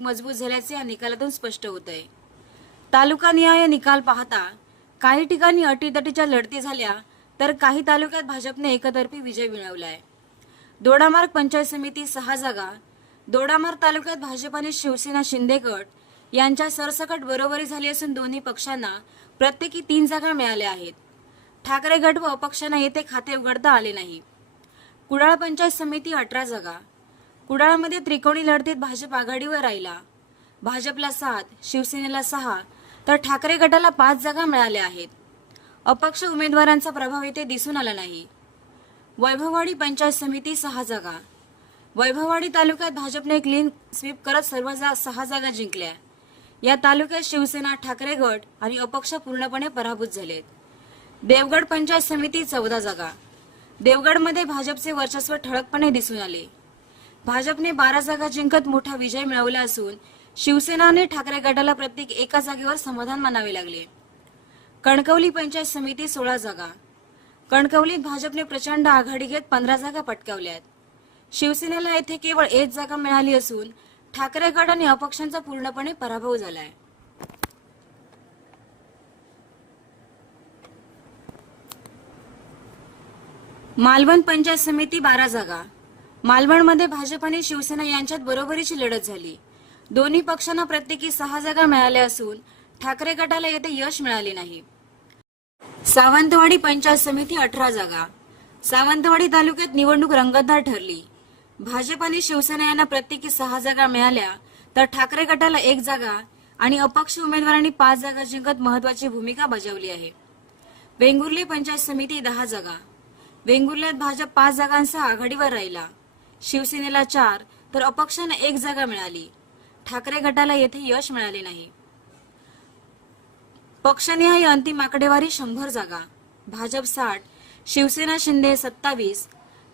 मजबूत झाल्याचे या निकालातून स्पष्ट होत आहे। तालुकानिहाय निकाल पाहता काही ठिकाणी अटीतटीच्या लढती झाल्या तर काही तालुक्यात भाजपने एकतर्फी विजय मिळवलाय। दोडामार्ग पंचायत समिती 6 जागा। दोडामार्ग तालुक्यात भाजप आणि शिवसेना शिंदे गट यांच्या सरसकट बरोबरी झाली असून दोन्ही पक्षांना प्रत्येकी 3 जागा मिळाल्या आहेत। ठाकरे गट व अपक्षांना येथे खाते उघडता आले नाही। कुडाळ पंचायत समिती 18 जागा। कुडाळमध्ये त्रिकोणी लढतीत भाजप आघाडीवर राहिला। भाजपला 7, शिवसेनेला 6 तर ठाकरे गटाला 5 जागा मिळाल्या आहेत। अपक्ष उमेदवारांचा प्रभाव येथे दिसून आला नाही। वैभववाडी पंचायत समिती 6 जागा। वैभववाडी तालुक्यात भाजपने क्लीन स्वीप करत सर्व 6 जागा जिंकल्या। या तालुक्यात शिवसेना, ठाकरे गट आणि अपक्ष पूर्णपणे पराभूत झालेत। देवगड पंचायत समिती 14 जागा। देवगडमध्ये भाजपचे वर्चस्व ठळकपणे दिसून आले। भाजपने 12 जागा जिंकत मोठा विजय मिळवला असून शिवसेना आणि ठाकरे गटाला प्रत्येक एका जागेवर समाधान मानावे लागले। कणकवली पंचायत समिती 16 जागा। कणकवलीत भाजपने प्रचंड आघाडी घेत 15 जागा पटकावल्यात। शिवसेनेला येथे केवळ 1 जागा मिळाली असून ठाकरे गट आणि अपक्षांचा पूर्णपणे पराभव झालाय। मालवण पंचायत समिती 12 जागा। मालवणमध्ये भाजप आणि शिवसेना यांच्यात बरोबरीची लढत झाली। दोन्ही पक्षांना प्रत्येकी 6 जागा मिळाल्या असून ठाकरे गटाला येथे यश मिळाले नाही। सावंतवाडी पंचायत समिती 18 जागा। सावंतवाडी तालुक्यात निवडणूक रंगतदार ठरली। भाजप आणि शिवसेना यांना प्रत्येकी 6 जागा मिळाल्या तर ठाकरे गटाला 1 जागा आणि अपक्ष उमेदवारांनी 5 जागा जिंकत महत्वाची भूमिका बजावली आहे। वेंगुर्ले पंचायत समिती 10 जागा। वेंगुर्ल्यात भाजप 5 जागांसह आघाडीवर राहिला। शिवसेनेला 4 तर अपक्षांना 1 जागा मिळाली। ठाकरे गटाला येथे यश मिळाले नाही। पक्षनिहाय अंतिम आकडेवारी 100 जागा। भाजप 60, शिवसेना शिंदे 27,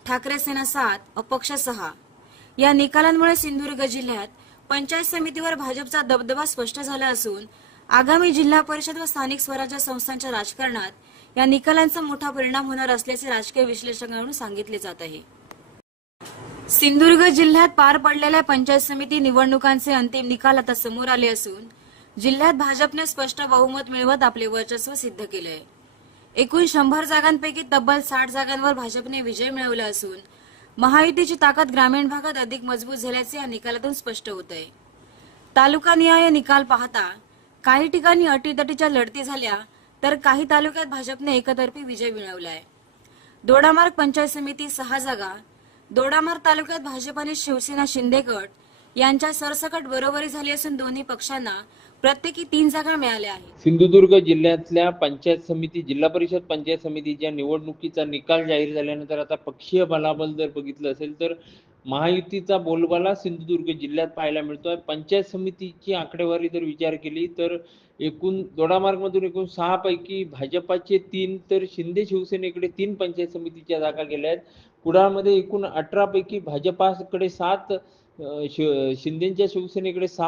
ठाकरे सेना 7, अपक्ष 6। या निकालांमुळे सिंधुदुर्ग जिल्ह्यात पंचायत समितीवर भाजपचा दबदबा स्पष्ट झाला असून आगामी जिल्हा परिषद व स्थानिक स्वराज्य संस्थांच्या राजकारणात या निकालांचा मोठा परिणाम होणार असल्याचे राजकीय विश्लेषकांकडून सांगितले जात आहे। सिंधुदुर्ग जिल्ह्यात पार पडलेल्या पंचायत समिती निवडणुकांचे अंतिम निकाल आता समोर आले असून जिल्ह्यात भाजपने स्पष्ट बहुमत मिळवत आपले वर्चस्व सिद्ध केले आहे। एकूण 100 जागांपैकी तब्बल 60 जागांवर भाजपने विजय मिळवला असून महायुतीची ताकद ग्रामीण भागात अधिक मजबूत झाल्याचे या निकालातून स्पष्ट होत आहे। तालुकानिहाय निकाल पाहता काही ठिकाणी अटीतटीच्या लढती झाल्या तर काही तालुक्यात भाजपने एकतर्फी विजय मिळवलाय। दोडामार्ग पंचायत समिती 6 जागा। दोडामार्ग तालुक्यात भाजप आणि शिवसेना शिंदे गट यांच्या सरसकट बरोबरी झाली असून दोन्ही पक्षांना प्रत्येकी 3 जागा मिळाल्या आहेत। सिंधुदुर्ग जिल्ह्यातल्या पंचायत समिती, जिल्हा परिषद पंचायत समितीच्या निवडणुकीचा निकाल जाहीर झाल्यानंतर आता पक्षीय बलाबल जर बघितलं असेल तर महायुतीचा बोलबाला सिंधुदुर्ग जिल्ह्यात पाहायला मिळतोय। पंचायत समितीची आकडेवारी जर विचार केली तर एकूण दोडामार्गमधून एकूण 6 पैकी भाजपाचे 3 तर शिंदे शिवसेनेकडे 3 पंचायत समितीच्या जागा गेल्या आहेत। कुडाळमध्ये एकूण 18 पैकी भाजपाकडे 7, शिंदेच्या शिवसेनेकडे 6